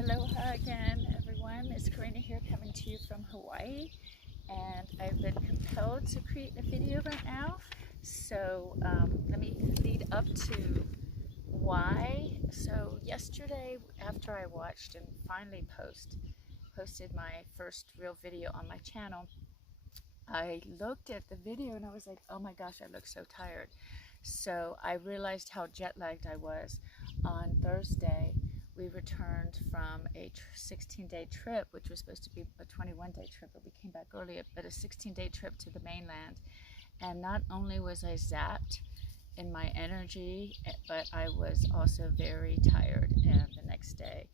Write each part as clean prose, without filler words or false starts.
Aloha again, everyone. It's Karina here coming to you from Hawaii, and I've been compelled to create a video right now. So let me lead up to why. So yesterday, after I watched and finally posted my first real video on my channel, I looked at the video and I was like, oh my gosh, I look so tired. So I realized how jet lagged I was. On Thursday, we returned from a 16-day trip, which was supposed to be a 21-day trip, but we came back earlier, but a 16-day trip to the mainland. And not only was I zapped in my energy, but I was also very tired and the next day.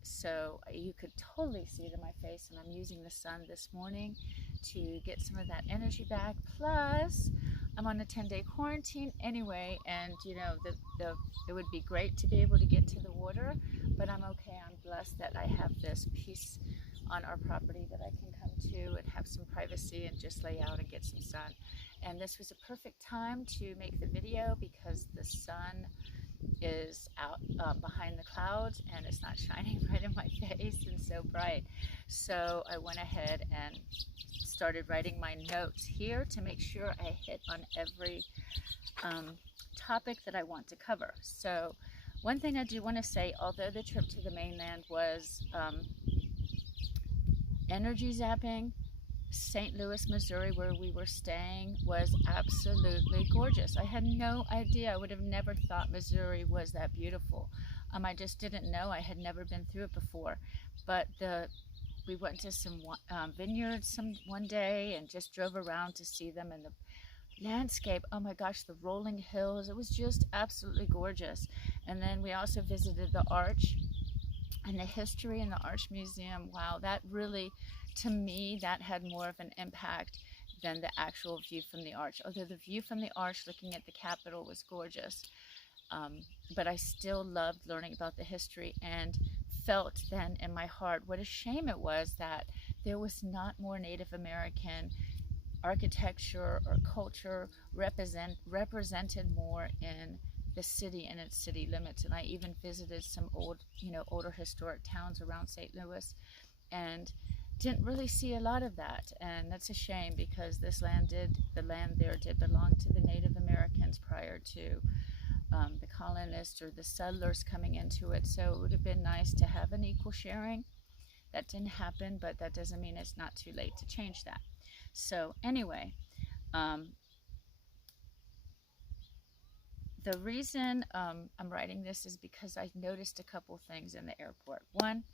So you could totally see it in my face, and I'm using the sun this morning to get some of that energy back. Plus, I'm on a 10-day quarantine anyway, and you know, it would be great to be able to get to the water, but I'm okay. I'm blessed that I have this piece on our property that I can come to and have some privacy and just lay out and get some sun. And this was a perfect time to make the video because the sun is out behind the clouds and it's not shining right in my face and so bright. So I went ahead and started writing my notes here to make sure I hit on every topic that I want to cover. So one thing I do want to say, although the trip to the mainland was energy zapping, St. Louis, Missouri, where we were staying, was absolutely gorgeous. I had no idea. I would have never thought Missouri was that beautiful. I just didn't know. I had never been through it before. But we went to some vineyards one day and just drove around to see them, and the landscape, oh my gosh, the rolling hills, it was just absolutely gorgeous. And then we also visited the Arch and the history in the Arch Museum. Wow, that really, to me, that had more of an impact than the actual view from the Arch. Although the view from the Arch looking at the Capitol was gorgeous. But I still loved learning about the history and felt then in my heart what a shame it was that there was not more Native American architecture or culture represented more in the city and its city limits. And I even visited some older historic towns around St. Louis and didn't really see a lot of that. And that's a shame because the land there did belong to the Native Americans prior to the colonists or the settlers coming into it. So it would have been nice to have an equal sharing. That didn't happen, but that doesn't mean it's not too late to change that. So anyway, the reason I'm writing this is because I noticed a couple things in the airport. One,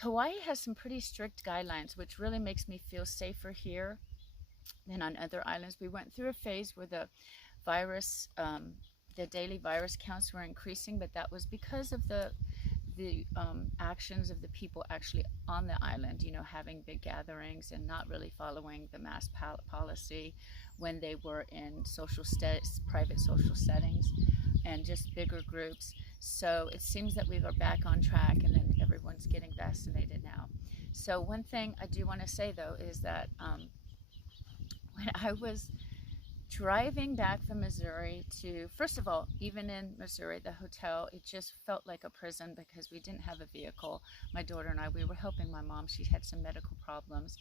Hawaii has some pretty strict guidelines, which really makes me feel safer here than on other islands. We went through a phase where the daily virus counts were increasing, but that was because of the actions of the people actually on the island, you know, having big gatherings and not really following the mask policy when they were in private social settings and just bigger groups. So it seems that we are back on track, and then everyone's getting vaccinated now. So one thing I do want to say though is that when I was driving back from Missouri to, first of all, even in Missouri, the hotel, it just felt like a prison because we didn't have a vehicle. My daughter and I, we were helping my mom. She had some medical problems,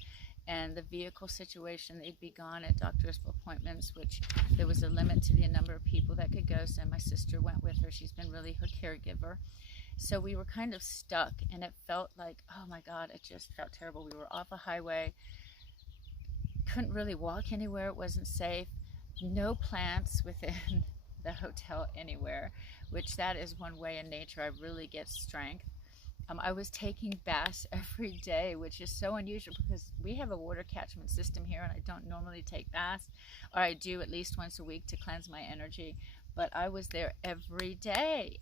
and the vehicle situation, they'd be gone at doctor's appointments, which there was a limit to the number of people that could go. So my sister went with her. She's been really her caregiver. So we were kind of stuck, and it felt like, oh my God, it just felt terrible. We were off a highway, couldn't really walk anywhere. It wasn't safe. No plants within the hotel anywhere, which that is one way in nature I really get strength. I was taking baths every day, which is so unusual because we have a water catchment system here, and I don't normally take baths, or I do at least once a week to cleanse my energy. But I was there every day,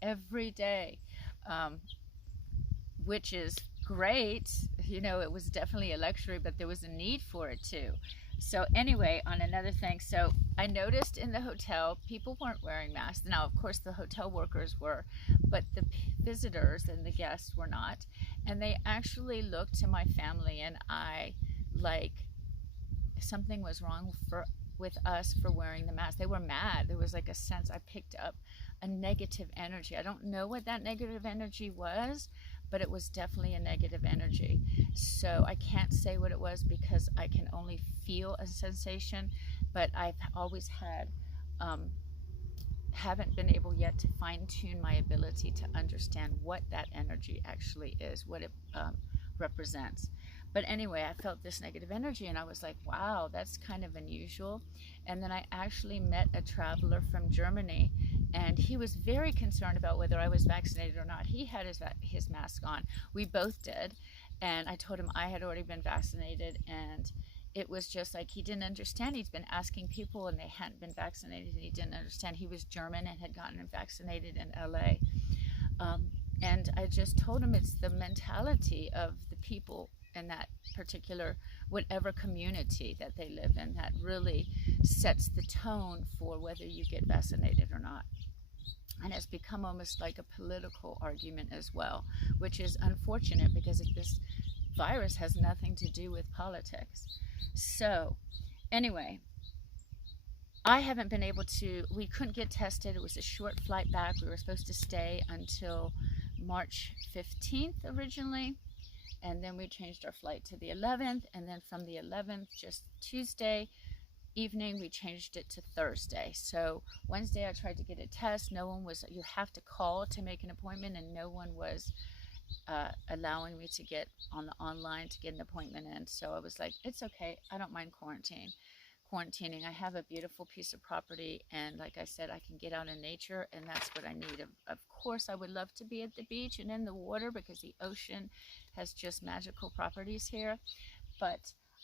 which is great. You know, it was definitely a luxury, but there was a need for it too. So anyway, on another thing, so I noticed in the hotel, people weren't wearing masks. Now, of course, the hotel workers were, but the visitors and the guests were not. And they actually looked to my family and I like something was wrong with us for wearing the mask. They were mad. There was like a sense, I picked up a negative energy. I don't know what that negative energy was, but it was definitely a negative energy. So I can't say what it was because I can only feel a sensation, but I've always had, haven't been able yet to fine tune my ability to understand what that energy actually is, what it represents. But anyway, I felt this negative energy and I was like, wow, that's kind of unusual. And then I actually met a traveler from Germany, and he was very concerned about whether I was vaccinated or not. He had his mask on. We both did. And I told him I had already been vaccinated, and it was just like he didn't understand. He'd been asking people and they hadn't been vaccinated, and he didn't understand. He was German and had gotten vaccinated in LA. And I just told him it's the mentality of the people in that particular, whatever community that they live in, that really sets the tone for whether you get vaccinated or not. And it's become almost like a political argument as well, which is unfortunate because this virus has nothing to do with politics. So anyway, I haven't been able to, we couldn't get tested. It was a short flight back. We were supposed to stay until March 15th originally, and then we changed our flight to the 11th, and then from the 11th, just Tuesday evening, we changed it to Thursday. So Wednesday I tried to get a test. No one was, you have to call to make an appointment, and no one was allowing me to get on the online to get an appointment in. So I was like, it's okay, I don't mind quarantining. I have a beautiful piece of property, and like I said, I can get out in nature, and that's what I need. Of course, I would love to be at the beach and in the water because the ocean has just magical properties here, but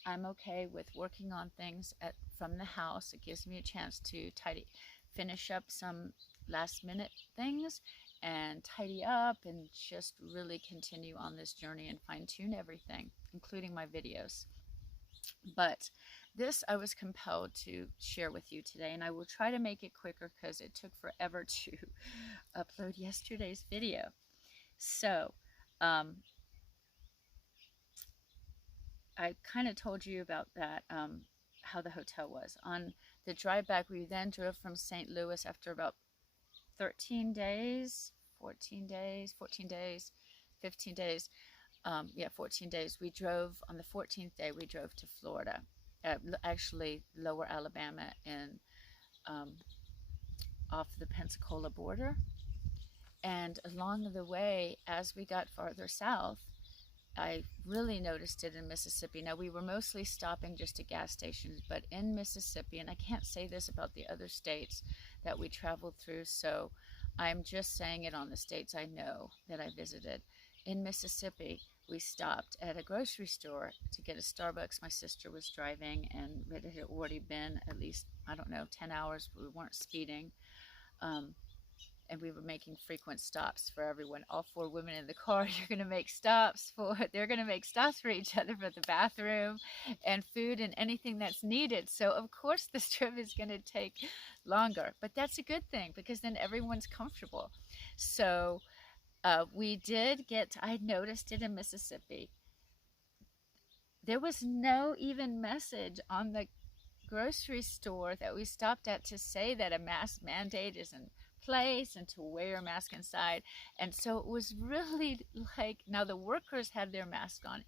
I'm okay with working on things from the house. It gives me a chance to finish up some last minute things and tidy up and just really continue on this journey and fine tune everything, including my videos. But this I was compelled to share with you today, and I will try to make it quicker because it took forever to upload yesterday's video. So I kind of told you about that, how the hotel was. On the drive back, we then drove from St. Louis after about 13 days, 14 days, 15 days. 14 days. We drove, on the 14th day, we drove to Florida, actually lower Alabama, and off the Pensacola border. And along the way, as we got farther south, I really noticed it in Mississippi. Now, we were mostly stopping just at gas stations, but in Mississippi, and I can't say this about the other states that we traveled through, so I'm just saying it on the states I know that I visited. In Mississippi, we stopped at a grocery store to get a Starbucks. My sister was driving, and it had already been at least, I don't know, 10 hours. We weren't speeding. And we were making frequent stops for everyone. All four women in the car, they're going to make stops for each other for the bathroom and food and anything that's needed. So of course this trip is going to take longer, but that's a good thing because then everyone's comfortable. So we did I noticed it in Mississippi. There was no even message on the grocery store that we stopped at to say that a mask mandate is in place and to wear a mask inside. And so it was really like, now the workers had their mask on,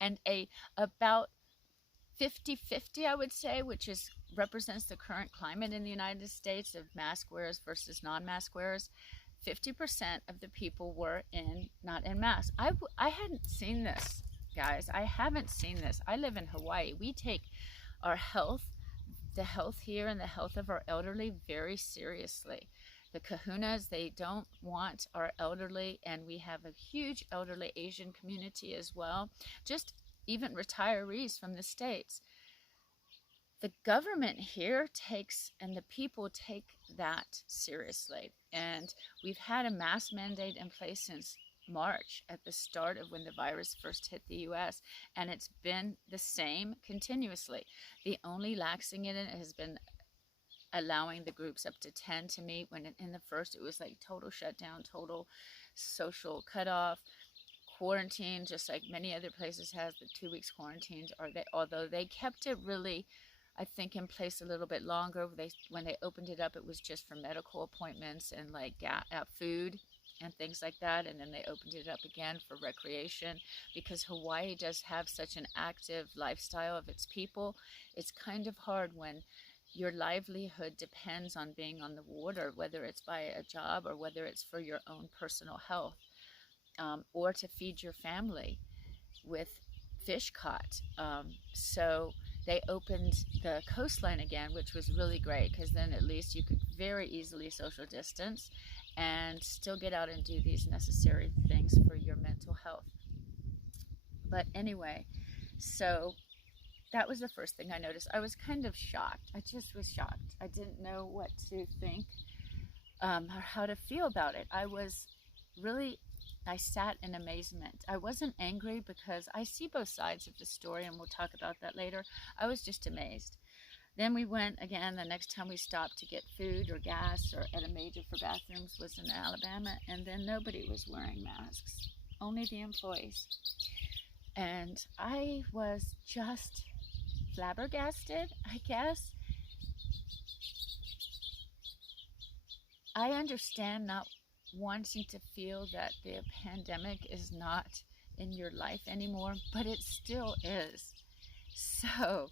and about 50-50, I would say, which represents the current climate in the United States of mask wearers versus non-mask wearers. 50% of the people were not in masks. I hadn't seen this, guys. I haven't seen this. I live in Hawaii. We take our health, the health here and the health of our elderly very seriously. The kahunas, they don't want our elderly, and we have a huge elderly Asian community as well, just even retirees from the States. The government here and the people take that seriously. And we've had a mask mandate in place since March, at the start of when the virus first hit the US, and it's been the same continuously. The only laxing in it has been allowing the groups up to 10 to meet, when in the first it was like total shutdown, total social cutoff, quarantine, just like many other places has the 2 weeks quarantines. Although they kept it really, I think, in place a little bit longer. When they opened it up, it was just for medical appointments and like food and things like that. And then they opened it up again for recreation because Hawaii does have such an active lifestyle of its people. It's kind of hard when your livelihood depends on being on the water, whether it's by a job or whether it's for your own personal health, or to feed your family with fish caught. So they opened the coastline again, which was really great because then at least you could very easily social distance and still get out and do these necessary things for your mental health. But anyway, so that was the first thing I noticed. I was kind of shocked. I just was shocked. I didn't know what to think, or how to feel about it. I sat in amazement. I wasn't angry because I see both sides of the story, and we'll talk about that later. I was just amazed. Then we went again. The next time we stopped to get food or gas or at a major for bathrooms was in Alabama, and then nobody was wearing masks, only the employees. And I was just flabbergasted, I guess. I understand not wanting to feel that the pandemic is not in your life anymore, but it still is. So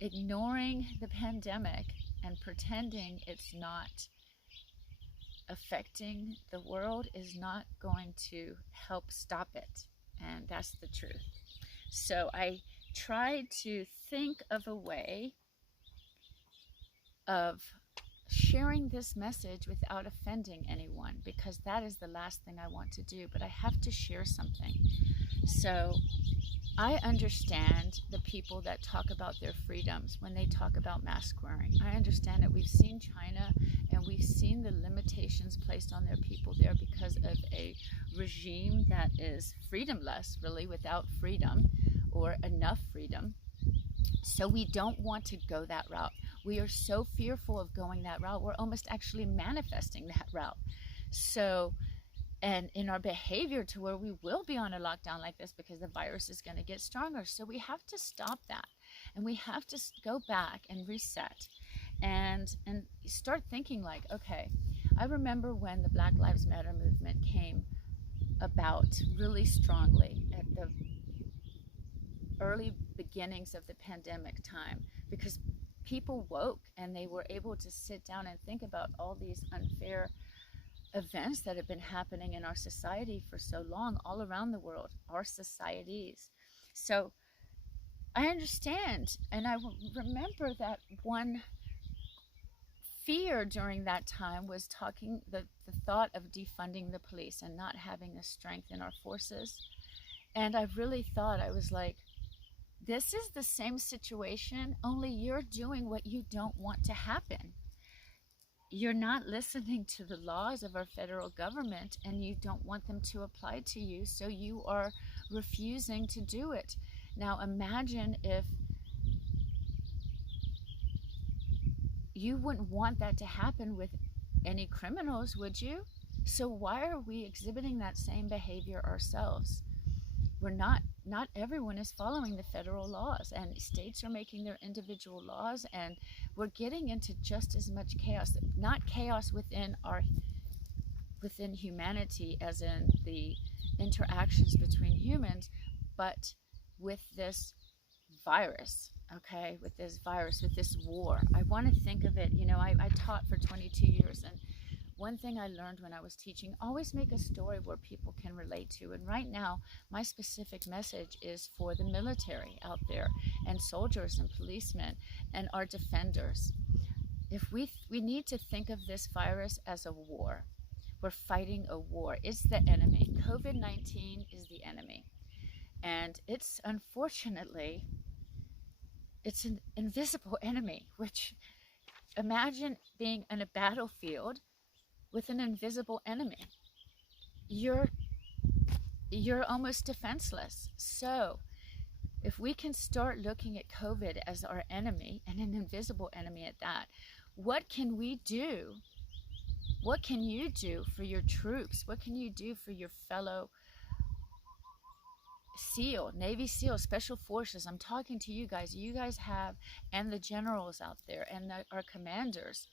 ignoring the pandemic and pretending it's not affecting the world is not going to help stop it. And that's the truth. So I tried to think of a way of sharing this message without offending anyone, because that is the last thing I want to do, but I have to share something. So I understand the people that talk about their freedoms when they talk about mask wearing. I understand that we've seen China and we've seen the limitations placed on their people there because of a regime that is freedomless, really, without freedom or enough freedom. So we don't want to go that route. We are so fearful of going that route, we're almost actually manifesting that route. So, and in our behavior to where we will be on a lockdown like this because the virus is going to get stronger. So we have to stop that, and we have to go back and reset and start thinking like, okay, I remember when the Black Lives Matter movement came about really strongly at the early beginnings of the pandemic time, because people woke and they were able to sit down and think about all these unfair events that have been happening in our society for so long, all around the world, our societies. So I understand, and I remember that one fear during that time was the thought of defunding the police and not having the strength in our forces. And I really thought, I was like, this is the same situation, only you're doing what you don't want to happen. You're not listening to the laws of our federal government, and you don't want them to apply to you, so you are refusing to do it. Now imagine if you wouldn't want that to happen with any criminals, would you? So why are we exhibiting that same behavior ourselves? We're not everyone is following the federal laws, and states are making their individual laws, and we're getting into just as much chaos, not chaos within humanity as in the interactions between humans, but with this virus, okay, with this war. I want to think of it, I taught for 22 years, and one thing I learned when I was teaching, always make a story where people can relate to. And right now, my specific message is for the military out there, and soldiers and policemen and our defenders. If we need to think of this virus as a war. We're fighting a war. It's the enemy. COVID-19 is the enemy. And it's, unfortunately, it's an invisible enemy, which, imagine being in a battlefield with an invisible enemy. You're almost defenseless. So if we can start looking at COVID as our enemy, and an invisible enemy at that, what can we do? What can you do for your troops? What can you do for your fellow SEAL, Navy SEAL, Special Forces? I'm talking to you guys. You guys have, and the generals out there, and our commanders,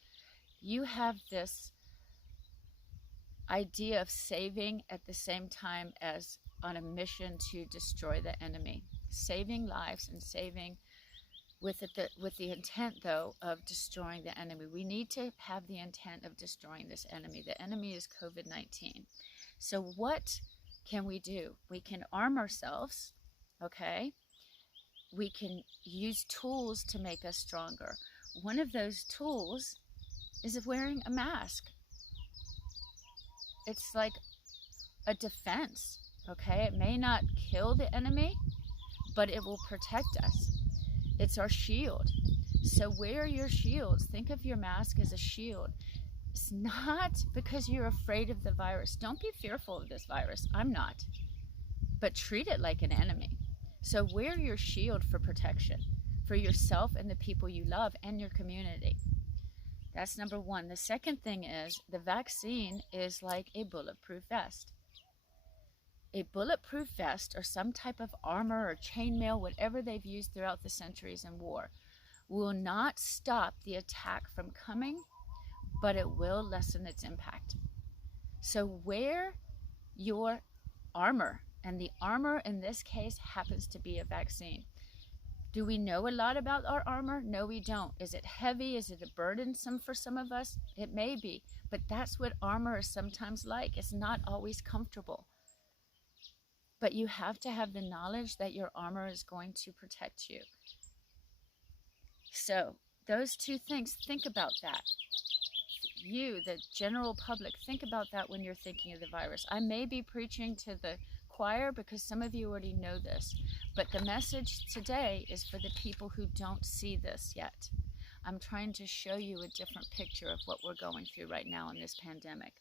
you have this idea of saving at the same time as on a mission to destroy the enemy. Saving lives and saving with the intent, though, of destroying the enemy. We need to have the intent of destroying this enemy. The enemy is COVID-19. So what can we do? We can arm ourselves, okay? We can use tools to make us stronger. One of those tools is wearing a mask. It's like a defense, okay? It may not kill the enemy, but it will protect us. It's our shield. So wear your shields. Think of your mask as a shield. It's not because you're afraid of the virus. Don't be fearful of this virus. I'm not. But treat it like an enemy. So wear your shield for protection, for yourself and the people you love and your community. That's number one. The second thing is the vaccine is like a bulletproof vest. A bulletproof vest or some type of armor or chainmail, whatever they've used throughout the centuries in war, will not stop the attack from coming, but it will lessen its impact. So wear your armor, and the armor in this case happens to be a vaccine. Do we know a lot about our armor? No, we don't. Is it heavy? Is it a burdensome for some of us? It may be, but that's what armor is sometimes like. It's not always comfortable. But you have to have the knowledge that your armor is going to protect you. So those two things, think about that. You, the general public, think about that when you're thinking of the virus. I may be preaching to the choir because some of you already know this, but the message today is for the people who don't see this yet. I'm trying to show you a different picture of what we're going through right now in this pandemic.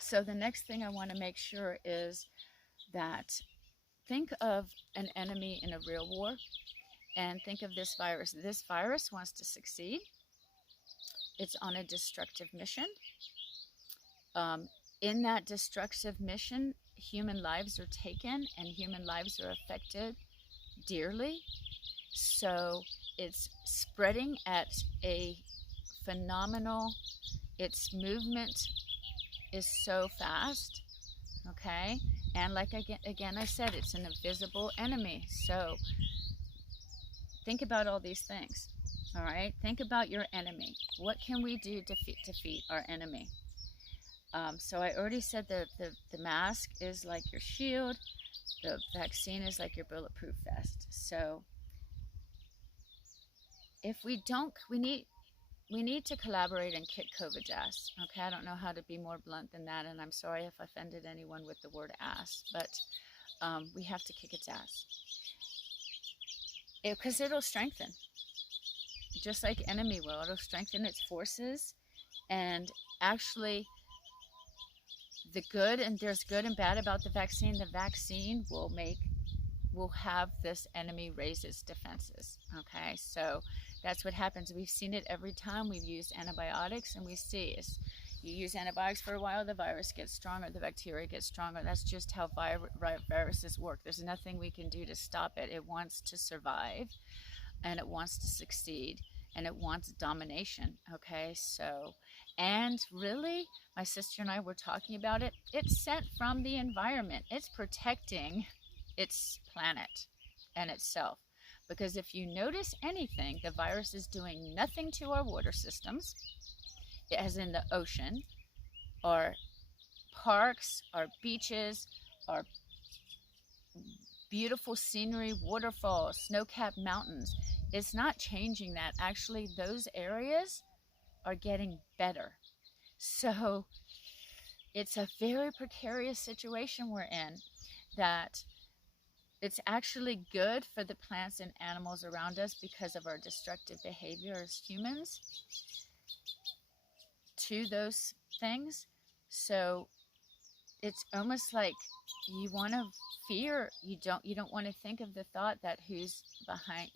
So the next thing I want to make sure is that think of an enemy in a real war and think of this virus. This virus wants to succeed. It's on a destructive mission. In that destructive mission, human lives are taken and human lives are affected dearly. So it's spreading at a phenomenal, its movement is so fast, okay? And like again I said, it's an invisible enemy. So think about all these things, all right? Think about your enemy. What can we do to defeat our enemy? So I already said the mask is like your shield. The vaccine is like your bulletproof vest. So if we don't, we need to collaborate and kick COVID's ass. Okay, I don't know how to be more blunt than that, and I'm sorry if I offended anyone with the word ass, but we have to kick its ass. Because it'll strengthen. Just like enemy will. It'll strengthen its forces, and actually the good, and there's good and bad about the vaccine. The vaccine will have this enemy raise its defenses. Okay, so that's what happens. We've seen it every time we've used antibiotics, and we see is you use antibiotics for a while, the virus gets stronger, the bacteria gets stronger. That's just how viruses work. There's nothing we can do to stop it. It wants to survive, and it wants to succeed, and it wants domination. Okay, so, and really, my sister and I were talking about it. It's sent from the environment. It's protecting its planet and itself. Because if you notice anything, the virus is doing nothing to our water systems, as in the ocean, our parks, our beaches, our beautiful scenery, waterfalls, snow-capped mountains. It's not changing that. Actually, those areas are getting better. So it's a very precarious situation we're in, that it's actually good for the plants and animals around us because of our destructive behavior as humans to those things. So it's almost like you want to fear, you don't want to think of the thought that who's behind,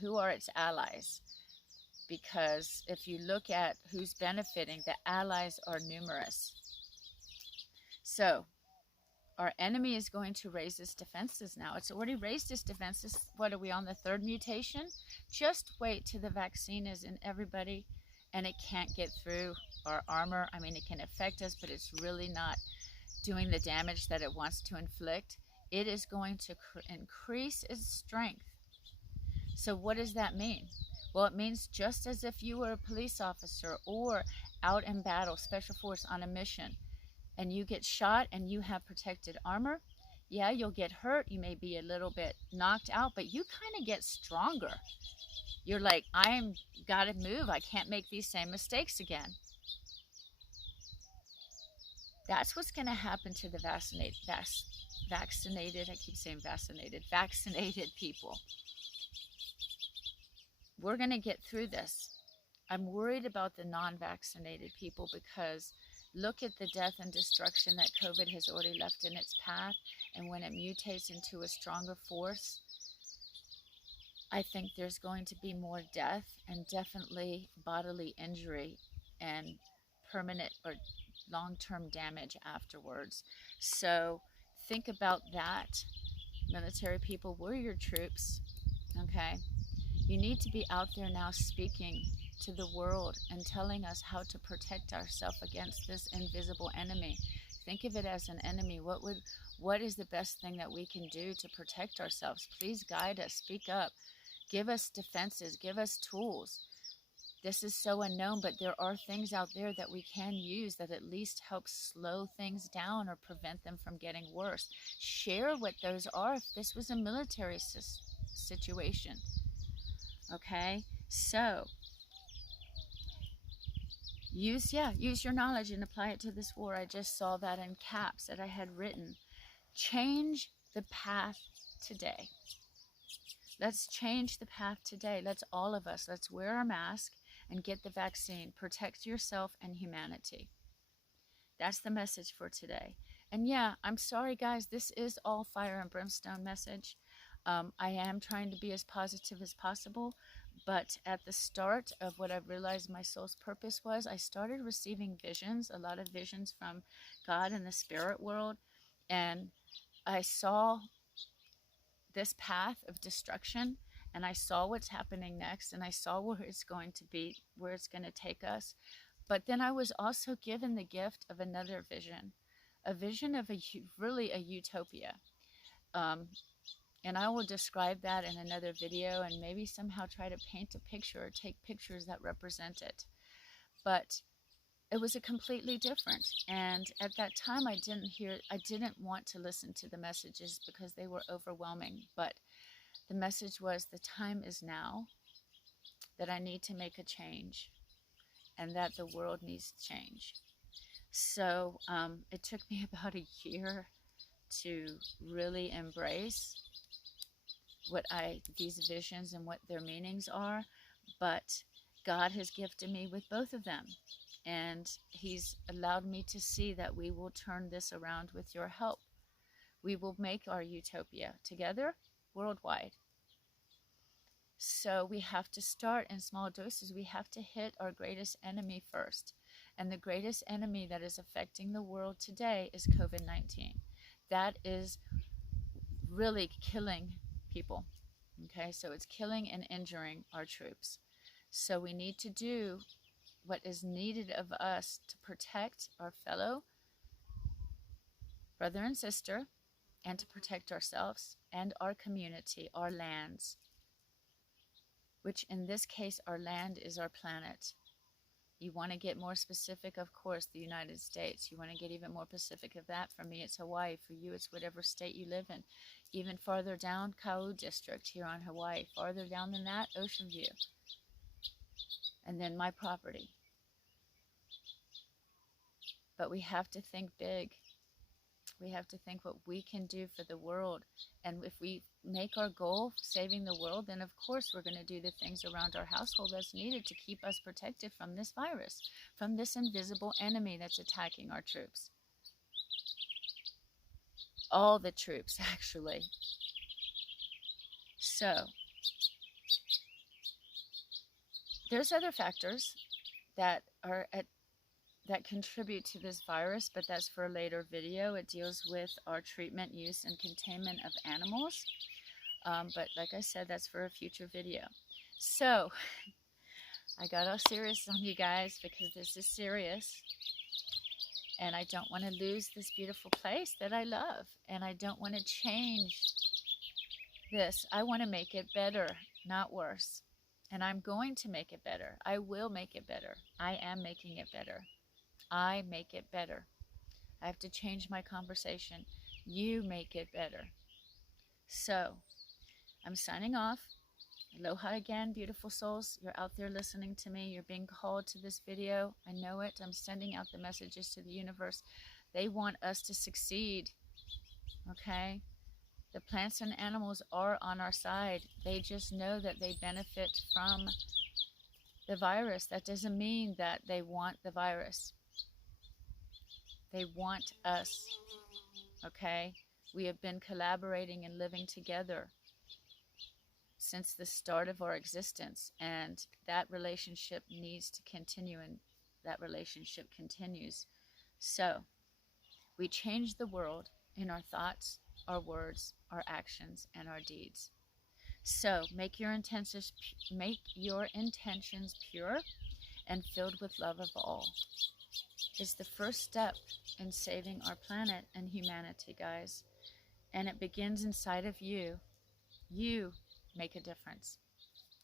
who are its allies. Because if you look at who's benefiting, the allies are numerous. So our enemy is going to raise its defenses now. It's already raised its defenses. What are we on, the third mutation? Just wait till the vaccine is in everybody and it can't get through our armor. I mean, it can affect us, but it's really not doing the damage that it wants to inflict. It is going to increase its strength. So what does that mean? Well, it means just as if you were a police officer or out in battle, special force on a mission, and you get shot and you have protected armor, yeah, you'll get hurt. You may be a little bit knocked out, but you kind of get stronger. You're like, I'm got to move. I can't make these same mistakes again. That's what's going to happen to the vaccinated, I keep saying vaccinated people. We're going to get through this. I'm worried about the non-vaccinated people because look at the death and destruction that COVID has already left in its path. And when it mutates into a stronger force, I think there's going to be more death and definitely bodily injury and permanent or long-term damage afterwards. So think about that, military people. We're your troops, okay? You need to be out there now speaking to the world and telling us how to protect ourselves against this invisible enemy. Think of it as an enemy. What is the best thing that we can do to protect ourselves? Please guide us, speak up, give us defenses, give us tools. This is so unknown, but there are things out there that we can use that at least help slow things down or prevent them from getting worse. Share what those are if this was a military situation. Okay, so use your knowledge and apply it to this war. I just saw that in caps that I had written. Change the path today. Let's change the path today. Let's all of us, let's wear our mask and get the vaccine. Protect yourself and humanity. That's the message for today. And yeah, I'm sorry guys, this is all fire and brimstone message. I am trying to be as positive as possible, but at the start of what I realized my soul's purpose was, I started receiving visions, a lot of visions from God and the spirit world, and I saw this path of destruction, and I saw what's happening next, and I saw where it's going to be, where it's going to take us. But then I was also given the gift of another vision, a vision of really a utopia. And I will describe that in another video and maybe somehow try to paint a picture or take pictures that represent it. But it was a completely different. And at that time I didn't want to listen to the messages because they were overwhelming. But the message was the time is now, that I need to make a change and that the world needs change. So it took me about a year to really embrace these visions and what their meanings are, but God has gifted me with both of them, and He's allowed me to see that we will turn this around with your help. We will make our utopia together, worldwide. So we have to start in small doses. We have to hit our greatest enemy first, and the greatest enemy that is affecting the world today is COVID-19. That is really killing people. Okay, so it's killing and injuring our troops. So we need to do what is needed of us to protect our fellow brother and sister, and to protect ourselves and our community, our lands, which in this case, our land is our planet. You want to get more specific, of course, the United States. You want to get even more specific of that. For me, it's Hawaii. For you, it's whatever state you live in. Even farther down, Kau District here on Hawaii. Farther down than that, Ocean View. And then my property. But we have to think big. We have to think what we can do for the world. And if we make our goal saving the world, then of course we're going to do the things around our household that's needed to keep us protected from this virus, from this invisible enemy that's attacking our troops. All the troops, actually. So, there's other factors that contribute to this virus, but that's for a later video. It deals with our treatment, use, and containment of animals. But like I said, that's for a future video. So, I got all serious on you guys because this is serious. And I don't want to lose this beautiful place that I love. And I don't want to change this. I want to make it better, not worse. And I'm going to make it better. I will make it better. I am making it better. I make it better. I have to change my conversation. You make it better. So, I'm signing off. Aloha again, beautiful souls. You're out there listening to me. You're being called to this video. I know it. I'm sending out the messages to the universe. They want us to succeed. Okay? The plants and animals are on our side. They just know that they benefit from the virus. That doesn't mean that they want the virus. They want us. Okay? We have been collaborating and living together since the start of our existence, and that relationship needs to continue, and that relationship continues. So we change the world in our thoughts, our words, our actions, and our deeds. So make your intentions pure and filled with love of all. It's the first step in saving our planet and humanity, guys. And it begins inside of you. You make a difference.